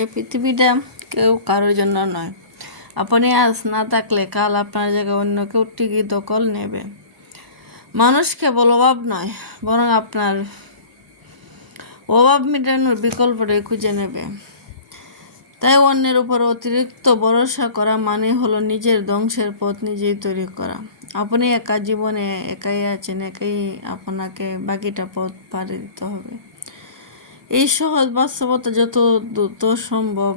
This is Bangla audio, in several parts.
এই পৃথিবীটা কেউ কারোর জন্য নয়। আপনি আজ না থাকলে কাল আপনার জায়গায় অন্য কেউ ঠিকই দখল নেবে। মানুষ কেবল অভাব নয়, বরং আপনার অভাব মেটানোর বিকল্পটাই খুঁজে নেবে। তাই অন্যের উপর অতিরিক্ত ভরসা করা মানে হলো নিজের ধ্বংসের পথ নিজেই তৈরি করা। আপনি একা জীবনে একাই আছেন, একাই আপনাকে বাকিটা পথ পাড়ি দিতে হবে। এই সহজ বাস্তবতা যত দ্রুত সম্ভব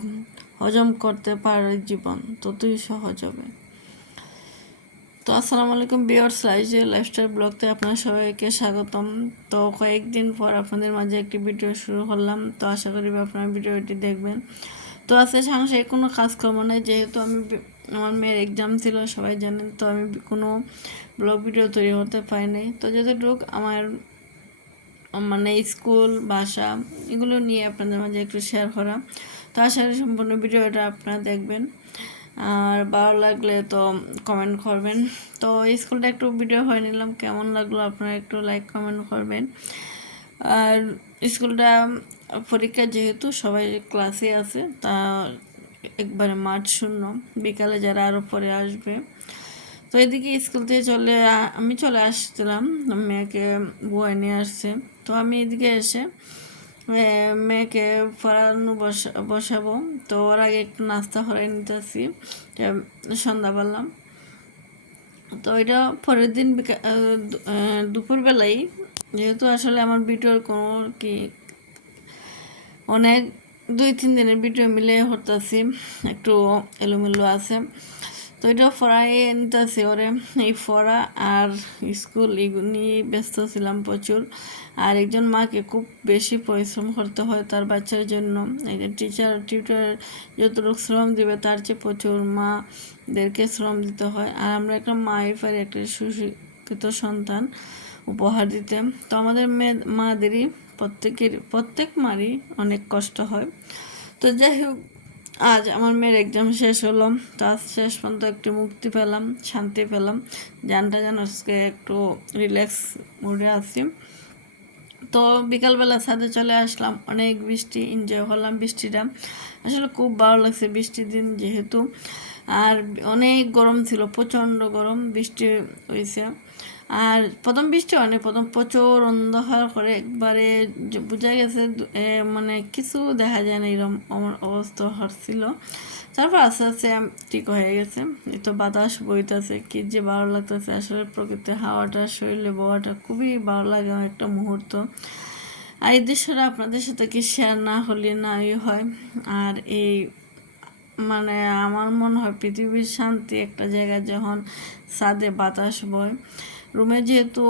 হজম করতে পারে জীবন ততই সহজ হবে। তো আসসালামু আলাইকুম ভিউয়ার্স, লাইফস্টাইল ব্লগতে আপনার সবাইকে স্বাগতম। তো কয়েকদিন পর আপনাদের মাঝে একটি ভিডিও শুরু করলাম, তো আশা করি আপনারা ভিডিওটি দেখবেন। তো আজকে সাংসারিক কোনো কাজকর্ম নেই, যেহেতু আমার মেয়ের এক্সাম ছিল সবাই জানেন, তো আমি কোনো ব্লগ ভিডিও তৈরি করতে পারিনি। তো যতটুকু আমার মানে স্কুল বাসা এগুলো নিয়ে আপনাদের মাঝে একটু শেয়ার করা। তো আশা করি সম্পূর্ণ ভিডিওটা আপনারা দেখবেন, আর ভালো লাগলে তো কমেন্ট করবেন। তো স্কুলটা একটু ভিডিও হয়ে নিলাম, কেমন লাগলো আপনারা একটু লাইক কমেন্ট করবেন। আর স্কুলটা পরীক্ষা যেহেতু সবাই ক্লাসে আছে, তা একবারে মাঠ শূন্য, বিকালে যারা আরও পরে আসবে। তো এদিকে স্কুল থেকে আমি চলে আসছিলাম, মেয়েকে বয়ে নিয়ে আসছে। তো আমি এদিকে এসে মেয়েকে পড়ানো বসাবো। তো ওর আগে একটু নাস্তা করে নিতেছি, সন্ধ্যাবেলা। তো এটা পরের দিন দুপুরবেলায়, যেহেতু আসলে আমার ভিডিওর কোনো অনেক 2-3 দিনের ভিডিও মিলে হতেছি, একটু এলোমেলো আছে। তো এটা ফরাই নিতেছি ওরে, এই ফরা আর স্কুল এগুলো নিয়ে ব্যস্ত ছিলাম প্রচুর। আর একজন মাকে খুব বেশি পরিশ্রম করতে হয় তার বাচ্চার জন্য। এই যে টিউটার যতটুকু শ্রম দেবে তার চেয়ে প্রচুর মাদেরকে শ্রম দিতে হয়। আর আমরা একটা মাই পারি একটা সুশিক্ষিত সন্তান উপহার দিতে। তো আমাদের মাদেরই প্রত্যেক মারই অনেক কষ্ট হয়। তো যাই হোক, আজ আমার মেয়ের এক্সাম শেষ হলো। তো আজ শেষ পর্যন্ত একটু মুক্তি পেলাম, শান্তি পেলাম, জানটা যেন আজকে একটু রিল্যাক্স মুডে আছি। তো বিকালবেলা ছাদে চলে আসলাম, অনেক বৃষ্টি, এনজয় করলাম বৃষ্টিটা। আসলে খুব ভালো লাগছে বৃষ্টির দিন যেহেতু। আর অনেক গরম ছিল, প্রচণ্ড গরম, বৃষ্টি হয়েছে। আর প্রথম বৃষ্টি অনেক প্রথম প্রচুর অন্ধকার করে একবারে বোঝা গেছে মানে কিছু দেখা যায় না, এরকম আমার অবস্থা হচ্ছিল। তারপর আস্তে আস্তে ঠিক হয়ে গেছে। এই তো বাতাস বইতেছে, কি যে ভালো লাগতেছে। আসলে প্রকৃতির হাওয়াটা শরীরে বওয়াটা খুবই ভালো লাগে একটা মুহূর্ত। আর এই দৃশ্যটা আপনাদের সাথে কি শেয়ার না হলে নাই হয়। আর এই মানে আমার মনে হয় পৃথিবীর শান্তি একটা জায়গায় যখন ছাদে বাতাস বয়। রুমে যেহেতু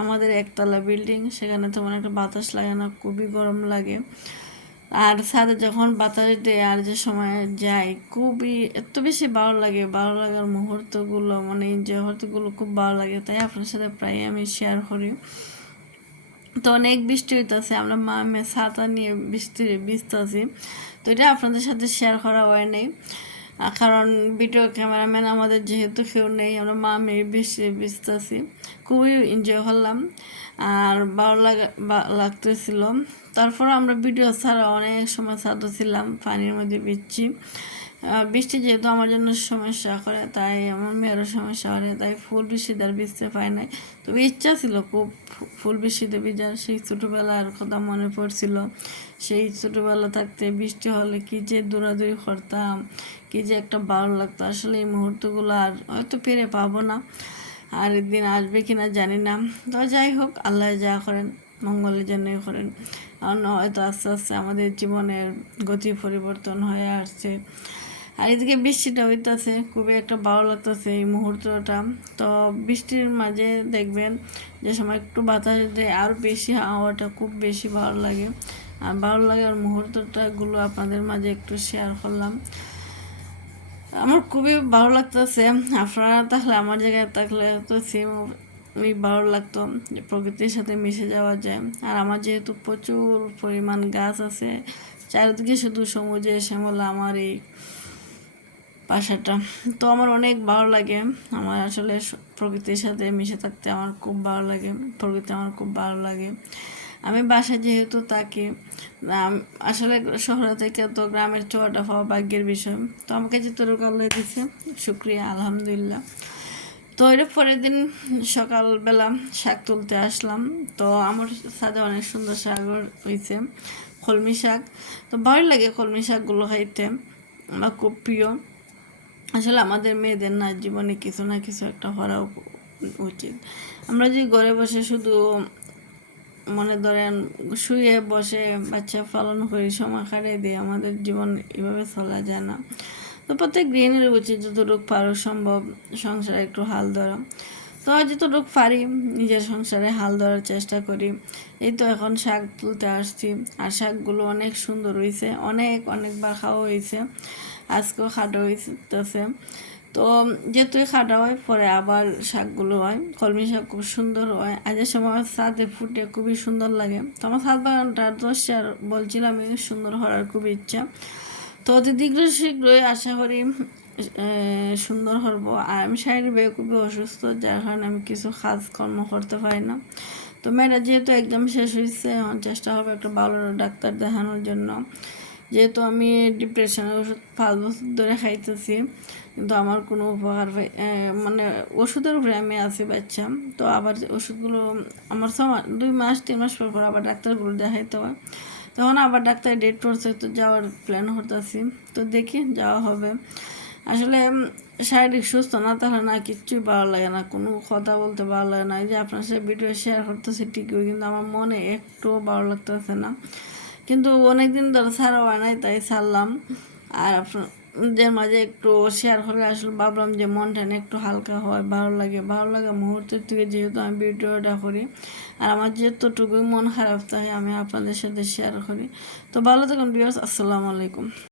আমাদের একতলা বিল্ডিং, সেখানে তেমন একটা বাতাস লাগে না, খুবই গরম লাগে। আর ছাদে যখন বাতাস দেয় আর যে সময় যাই, খুবই এত বেশি ভালো লাগে। ভালো লাগার মুহূর্তগুলো মানে এনজয় মুহূর্তগুলো খুব ভালো লাগে, তাই আপনার সাথে প্রায় আমি শেয়ার করি। তো অনেক বৃষ্টি হইতেছে, আমরা মা মেয়ে ছাতা নিয়ে ভিজতেছি। তো এটা আপনাদের সাথে শেয়ার করা হয় নাই, কারণ ভিডিও ক্যামেরাম্যান আমাদের যেহেতু কেউ নেই, আমরা মা মেয়ে ভিজতেছি, খুবই এনজয় করলাম আর ভালো লাগতেছিল। তারপর আমরা ভিডিও ছাড়া অনেক সময় ছাদে ছিলাম, পানির মধ্যে ভিজছি। বৃষ্টি যেহেতু আমার জন্য সমস্যা করে, তাই আমার মেয়েরও সমস্যা করে, তাই ফুল বৃষ্টিতে আর ভিজতে পাই নাই। তবে ইচ্ছা ছিল খুব ফুল বৃষ্টিতে ভিজার, সেই ছোটোবেলার কথা মনে পড়ছিল। সেই ছোটোবেলা থাকতে বৃষ্টি হলে কি যে দৌড়াদৌড়ি করতাম, কি যে একটা ভালো লাগতো। আসলে এই মুহূর্তগুলো আর হয়তো ফিরে পাবো না, আর একদিন আসবে কিনা জানি না। তো যাই হোক, আল্লাহ যা করেন মঙ্গলের জন্যই করেন। কারণ হয়তো আস্তে আস্তে আমাদের জীবনের গতি পরিবর্তন হয়ে আসছে। আর এদিকে বৃষ্টিটা হইতেছে, খুবই একটা ভালো লাগতেছে এই মুহূর্তটা। তো বৃষ্টির মাঝে দেখবেন যে সময় একটু বাতাস দেয় আরও বেশি, হাওয়াটা খুব বেশি ভালো লাগে। আর ভালো লাগার মুহূর্তটাগুলো আপনাদের মাঝে একটু শেয়ার করলাম। আমার খুবই ভালো লাগতেছে। আপনারা তাহলে আমার জায়গায় থাকলে তো সেম ওই ভালো লাগতো যে প্রকৃতির সাথে মিশে যাওয়া যায়। আর আমার যেহেতু প্রচুর পরিমাণ গাছ আছে চারিদিকে, শুধু সবুজে শ্যামলা আমার এই বাসাটা, তো আমার অনেক ভালো লাগে। আমার আসলে প্রকৃতির সাথে মিশে থাকতে আমার খুব ভালো লাগে, প্রকৃতি আমার খুব ভালো লাগে। আমি বাসায় যেহেতু থাকি, আসলে শহর থেকে তো গ্রামের ছোঁয়াটা পাওয়া ভাগ্যের বিষয়। তো আমাকে যেটুকু আল্লাহ দিছে, শুক্রিয়া, আলহামদুলিল্লাহ। তো এর পরের দিন সকালবেলা শাক তুলতে আসলাম। তো আমার ছাদে অনেক সুন্দর শাক হয়েছে, কলমি শাক। তো ভালো লাগে কলমি শাকগুলো খাইতে, আমার খুব প্রিয়। আসলে আমাদের মেয়েদের না জীবনে কিছু না কিছু একটা করা উচিত। আমরা যদি ঘরে বসে শুধু মনে ধরেন শুয়ে বসে বাচ্চা পালন করি, সময় কাটিয়ে দিই, আমাদের জীবন এভাবে চলা যায় না। তো প্রত্যেক গৃহিণীর উচিত যতটুকু পারো সম্ভব সংসারে একটু হাল ধরা। তো যতটুকু পারি নিজের সংসারে হাল ধরার চেষ্টা করি। এই তো এখন শাক তুলতে আসছি, আর শাকগুলো অনেক সুন্দর হয়েছে, অনেকবার খাওয়া হয়েছে, আজকেও খাওয়া হইতেছে। তো যেহেতু খাটা হয়, পরে আবার শাকগুলো হয়, কলমি শাক খুব সুন্দর হয়, আজের সময় ছাদে ফুটে খুবই সুন্দর লাগে। তো আমার ছাদ বাগানটা আর বলছিলাম সুন্দর হওয়ার খুব ইচ্ছা। তো অতি শীঘ্রই আশা করি সুন্দর হব। আর আমি শারীরিকভাবে খুবই অসুস্থ, যার কারণে আমি কিছু কাজকর্ম করতে পারি না। তো মেয়েরা যেহেতু একদম শেষ হয়েছে, আমার চেষ্টা হবে একটা ভালো ডাক্তার দেখানোর জন্য। যেহেতু আমি ডিপ্রেশনের ওষুধ 5 বছর ধরে খাইতেছি, কিন্তু আমার কোনো উপকার মানে ওষুধের উপরে আমি আছি বাচ্চা। তো আবার ওষুধগুলো আমার 2 মাস 3 মাস পর আবার ডাক্তারগুলো দেখাইতে হয়। তখন আবার ডাক্তার ডেট পড়ছে, তো যাওয়ার প্ল্যান করতেছি। তো দেখি যাওয়া হবে। আসলে শারীরিক সুস্থ না তাহলে না কিচ্ছুই ভালো লাগে না, কোনো কথা বলতে ভালো লাগে না। এই যে আপনার সাথে ভিডিও শেয়ার করতেছি ঠিকই, কিন্তু আমার মনে একটুও ভালো লাগতেছে না। কিন্তু অনেকদিন ধরে ছাড়া হয় নাই, তাই ছাড়লাম। আর আপনাদের মাঝে একটু শেয়ার করে আসলে ভাবলাম যে মনটা একটু হালকা হয়, ভালো লাগা মুহূর্তের থেকে যেহেতু আমি ভিডিওটা করি, আর আমার যেতটুকুই মন খারাপ থাকে আমি আপনাদের সাথে শেয়ার করি। তো ভালো থাকুন ভিউয়ার্স, আসসালামু আলাইকুম।